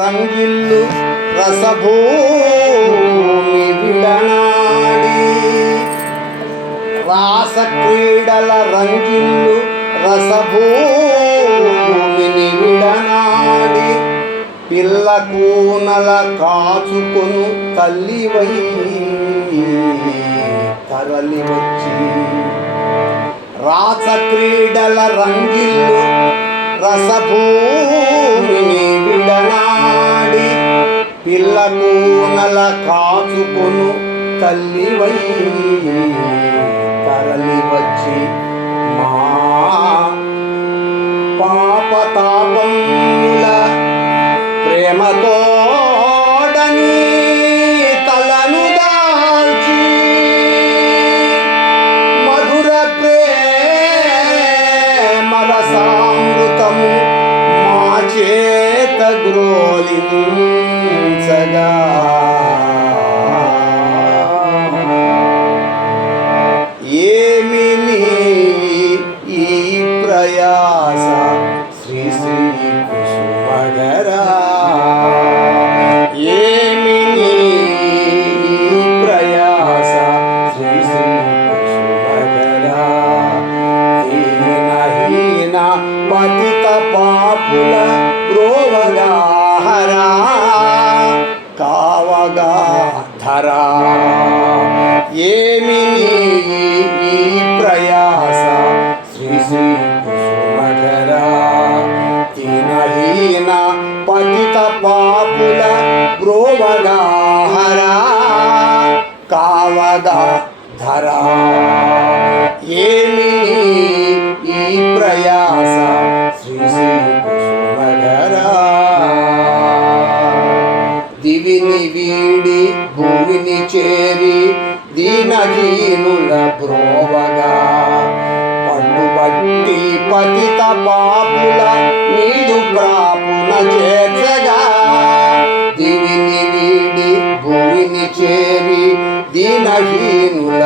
రంగిల్లు రసభూమి విడనాడి. రాస క్రీడల రంగిల్లు రసభూమిని విడనాడి. పిల్ల కూనల కాచుకొను తల్లివై తరలి వచ్చి. రాస క్రీడల రంగిల్లు రసభూ పిల్ల కూనల కాచుకొను తల్లివై తరలి వచ్చి మా పాపతాపముల ప్రేమతోడని తలను దాల్చి మధుర ప్రేమల సామృతము మా చేత గ్రోలించగా పతిత పాపుల రోవగాహరా కావగా ధరా ఏమి ప్రయాస శ్రీ శ్రీ కుసుమధరా హీన పతిత పాపుల రోవగాహరా కావగా ధరా ఏమి ఈ ప్రయాస శ్రీ దివిని వీడి భూమిని చేరి దీనహీనుల ప్రోవగా. పట్టుబట్టి పతిత పాపుల నీదు ప్రాపున చేర్చగా. దివిని వీడి భూమిని చేరి దీనహీనుల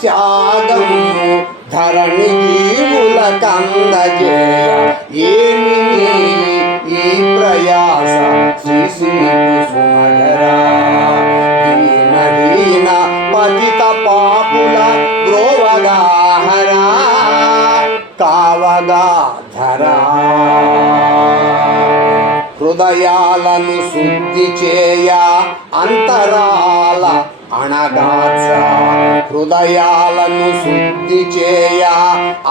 ప్రేమ త్యాగము ధరణి జీవుల కందజేయ ఏమి ఈ ప్రయాస? శ్రీ దీనహీన పతిత పాపుల గ్రోవగాహరా కావగా ధరా హృదయాలను శుద్ధి చేయ అంతరాల అణగాచ హృదయాలను శుద్ధి చేయ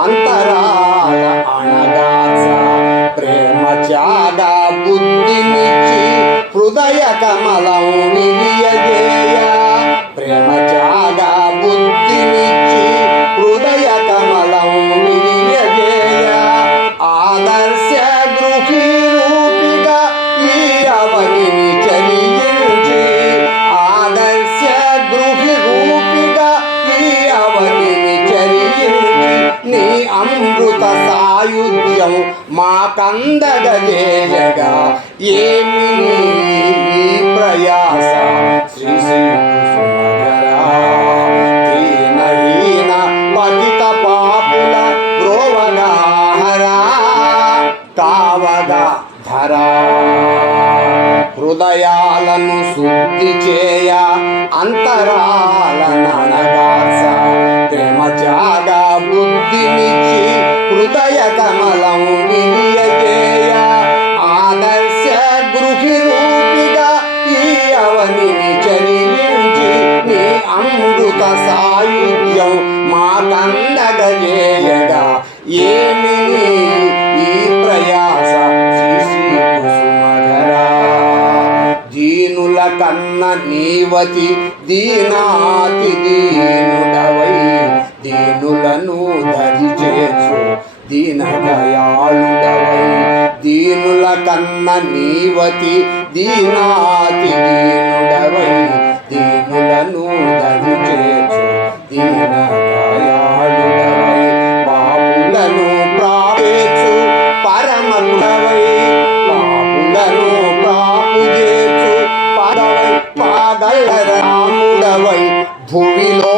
అంతరాల అణగాచ ప్రేమ త్యాగ బుద్ధినిచ్చి హృదయ కమలం విరియజేయ అందగజేయగా ఏమి ప్రయాస. శ్రీ శ్రీ దీనహీన పతిత పాపుల బ్రోవగా కావగా ధరా. హృదయాలను శుద్ధి చేయ అంతరాలనగాస ప్రేమ జాగా బుద్ధినిచ్చి హృదయ కమల అన్న నీవతి దీనాతి దీనుడవై దీనులను దరి చేసు దీనదయాళుడవై. దీనుల కన్న నీవతి దీనాతి దీనుడవై దీనులను దరి చేసు దీనదయాళుడవై. బాపులను ప్రావేచు పరమరుడవై బాపులను భువిలో